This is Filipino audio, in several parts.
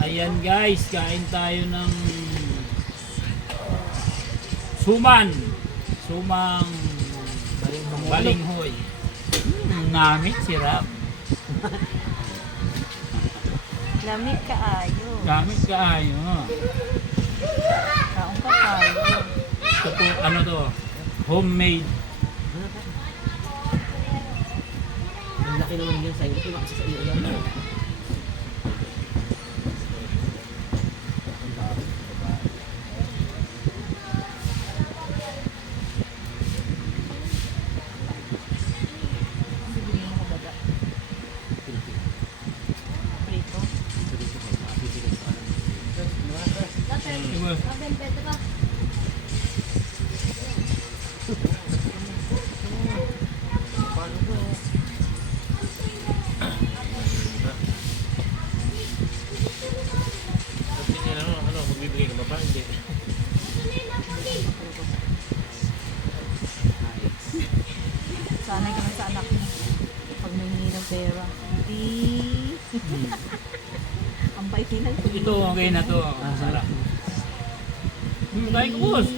Ayan guys, kain tayo ng suman. Sumang balinghoy. Namit sirap. Lamig kaayo. Gamit kaayo. Kaon ka kayo. Ito po, ano to? Homemade. Ang laki naman yan sa iyo. Ito makasa sa iyo yan. Bibigyan mo baga. Prito. Diba? Sabi niya na, magbibigay ka ba pa? Hindi. Sanay ka lang sa anak mo. Pag may hingi ng pera. Hindi. Ang bait nila. Ito, okay na to. Sarap. Kain ko, boss.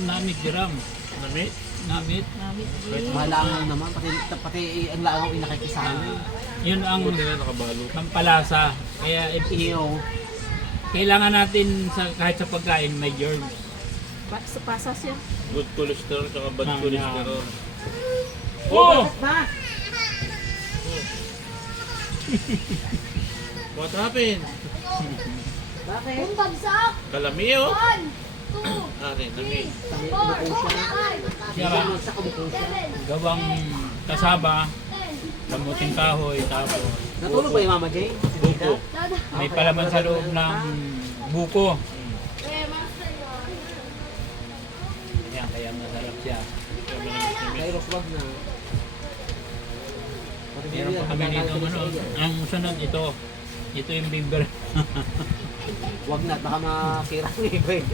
Namit diram. Namit? Namit. Namit Malangaw naman. Pati ang langaw ay nakikisama. Yun ang Buti na nakabalot. pampalasa. Kaya Iyo. kailangan natin kahit sa pagkain may germs. Sa pasas yan. Good cholesterol saka bad Ah, cholesterol. Oh! Ba? What happened? Bakit? Yung bagsak! Kalami oh. 1, 2, Ari, nami. 4, Kumuko siya. 5, Siya, Sa kumuko siya. 7, gawang kasaba, 10. kamuting kahoy, tapos Natulog ba yung Mama Jay? Buko. Dada. may palaman sa loob ng buko. Eh, master yun. Ayan, kaya masarap siya. Kaya manamis nami. Kay Roswag na. Meron pa kami dito, ano, ang sunod ito. Ito yung bimber. Wag na, baka makira ng iba eh.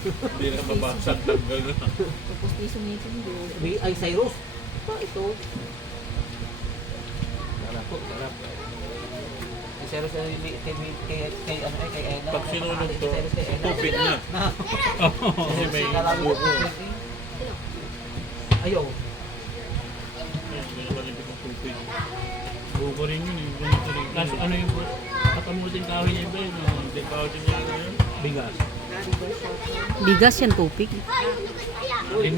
Hindi na mabasag tanggal na. Tapos di sumitin doon. Ay, Cyrus. Ba ito? Sarap po, sarap. Ay, Cyrus ay kay ano ay kay Ella. Pag sinunog to, Cyrus kay Ella. tupid na. Kasi may buko. Ayaw. Ayan, may nakalibig ng tupid. Buko rin yun eh. Ganito rin. Kaso ano yung kakamuting kahoy niya ba yun? Hindi pa ako din yan. Bigas. Bigas yan, tupig. Rin